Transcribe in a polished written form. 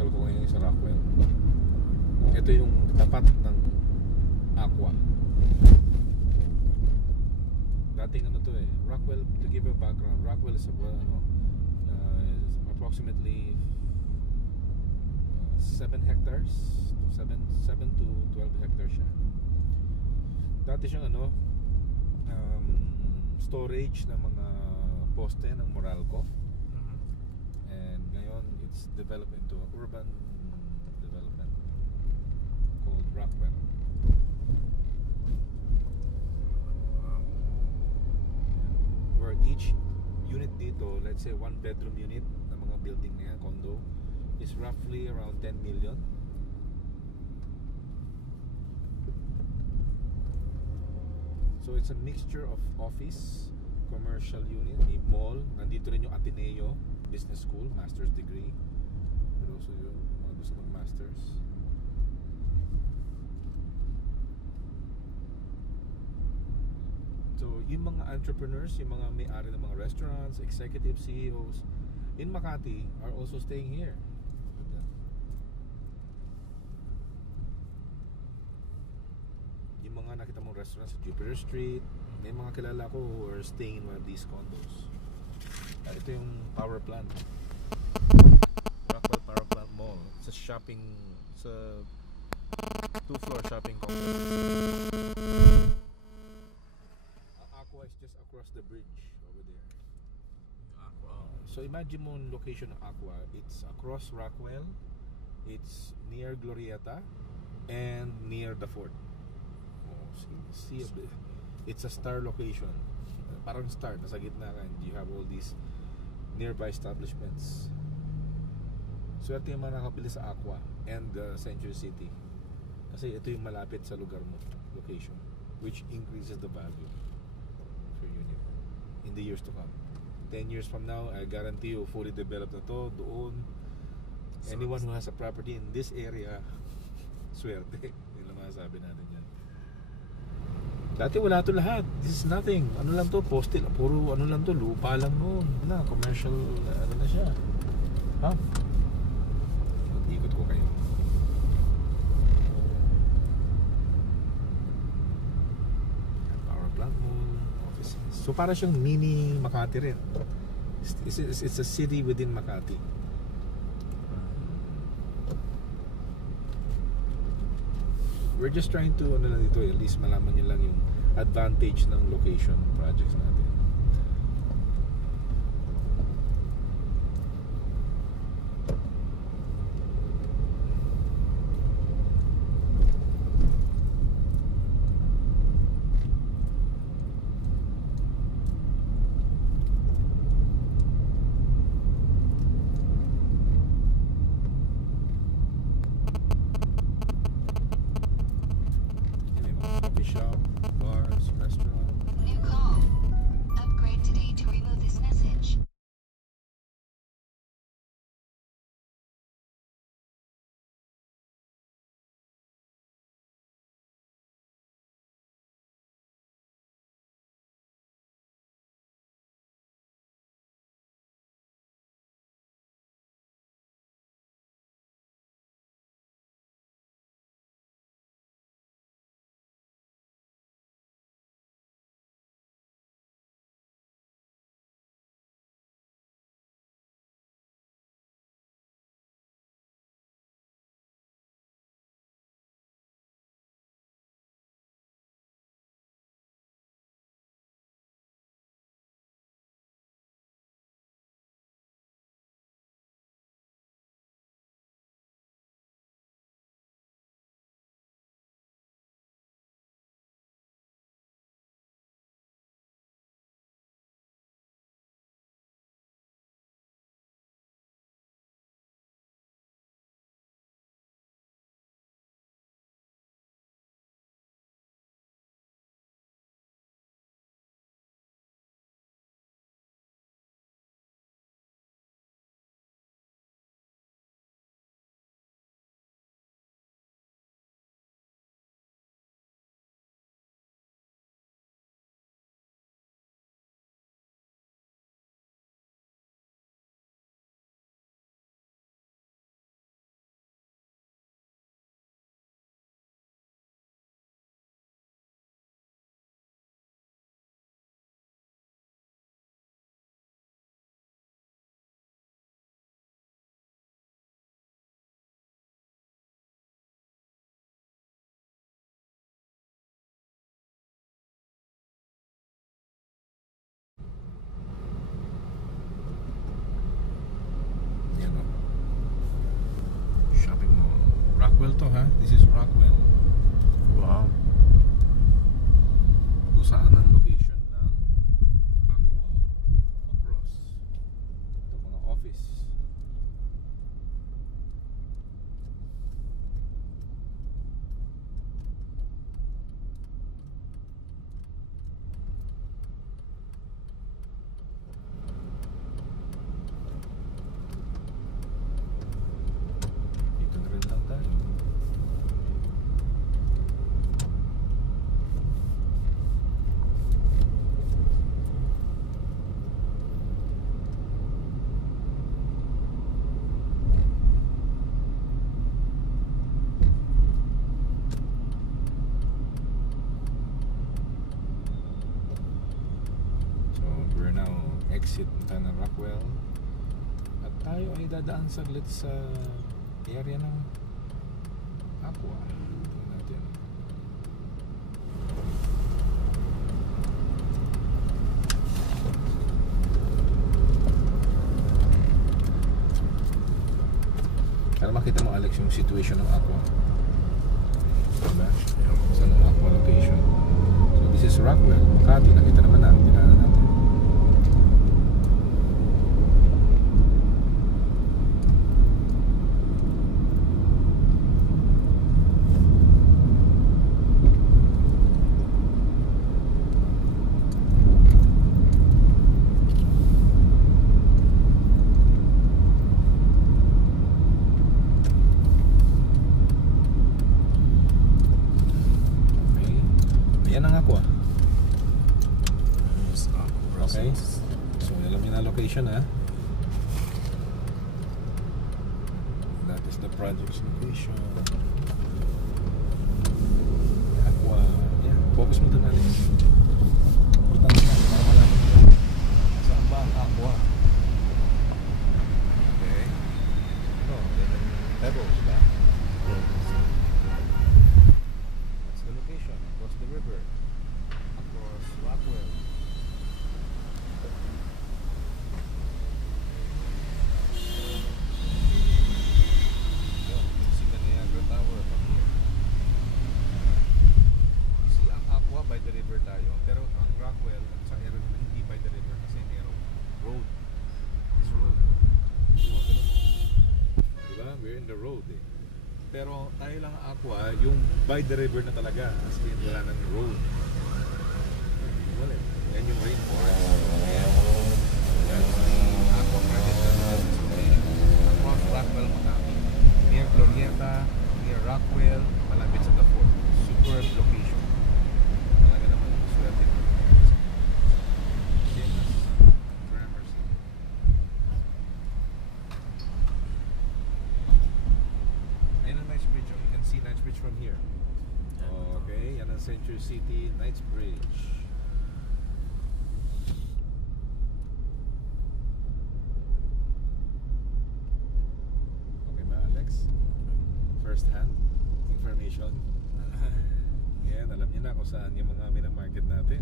pamamasyal ko ngayon sa Rockwell. Ito yung tapat ng Aqua. Dating ano to eh, Rockwell, to give a background, Rockwell is approximately 7 hectares, 7 to 12 hectares siya. Dati siyang storage ng mga poste ng Moralco. And ngayon it's developed into a urban development called Rockwell. Where each unit dito, let's say 1 bedroom unit ng mga building na yan, condo, is roughly around 10 million. So it's a mixture of office, commercial unit, may mall, nandito rin yung Ateneo Business School, master's degree. Pero also yung mga gusto mag-masters. So yung mga entrepreneurs, yung mga may-ari ng mga restaurants, executive CEOs in Makati are also staying here. Yung mga nakita mong restaurants sa Jupiter Street, may mga kilala ko who are staying in one of these condos. Ito yung power plant, Rockwell Power Plant Mall. It's a shopping, it's a 2-floor shopping complex. Aqua is just across the bridge over there. Aqua. So imagine mo yung location ng Aqua. It's across Rockwell, it's near Glorieta, and near the fort. See a bit. It's a star location. Parang star, nasa gitna ka, and you have all these nearby establishments. So ito yung mga nakabili sa Aqua and Century City. Kasi ito yung malapit sa lugar mo, location, which increases the value of your unit in the years to come. 10 years from now, I guarantee you fully developed na to, doon. Anyone who has a property in this area, swerte. Yun lang masasabi natin yan. Dati wala to lahat. This is nothing. Ano lang to, poste lang. Puro ano lang to, lupa lang noon. Na, commercial, ano na siya. Ha? Ikot ko kayo. Power plant mo, offices. So para siyang mini Makati rin. It's a city within Makati. We're just trying to ano lang dito, at least malaman niyo lang yung advantage ng location projects natin. to ha. This is Rockwell. Wow. Kung saan ang location ng Aqua across. Ito mga office. Dito na rin lang tayo. So we're now exit tayo ng Rockwell. At tayo ay dadaan saglit sa area ng Aqua. Tingnan natin. Para makita mo, Alex, yung situation ng Aqua. Diba? Saan ang Aqua location? So this is Rockwell. Makati, nakita naman natin. Tinaanan natin. Ayan ang Aqua. Okay. So alam niyo na location ha. That is the project's location. Aqua. Yeah, focus mo dun, Alex. Importante yan para malaman mo saan ba ang Aqua. Okay. Ito, yan ang Pebbles, ba? That's the location. Across the river. Across Rockwell. By the river tayo, pero ang Rockwell at sa area naman hindi by the river kasi merong road. This road. Oh, ganun mo. Diba? We're in the road eh. Pero tayo lang ang Aqua, yung by the river na talaga, as in wala ng road. Wala. Yan yung rainforest. Ayan. That's the Aqua project that has its location. Across Rockwell, Makati. Near Glorieta, near Rockwell, malapit sa Dapur. Superb location. From here. Okay, yan ang Century City Knightsbridge. Okay ba, Alex? First hand information. Yan, alam niyo na kung saan yung mga minamarket natin.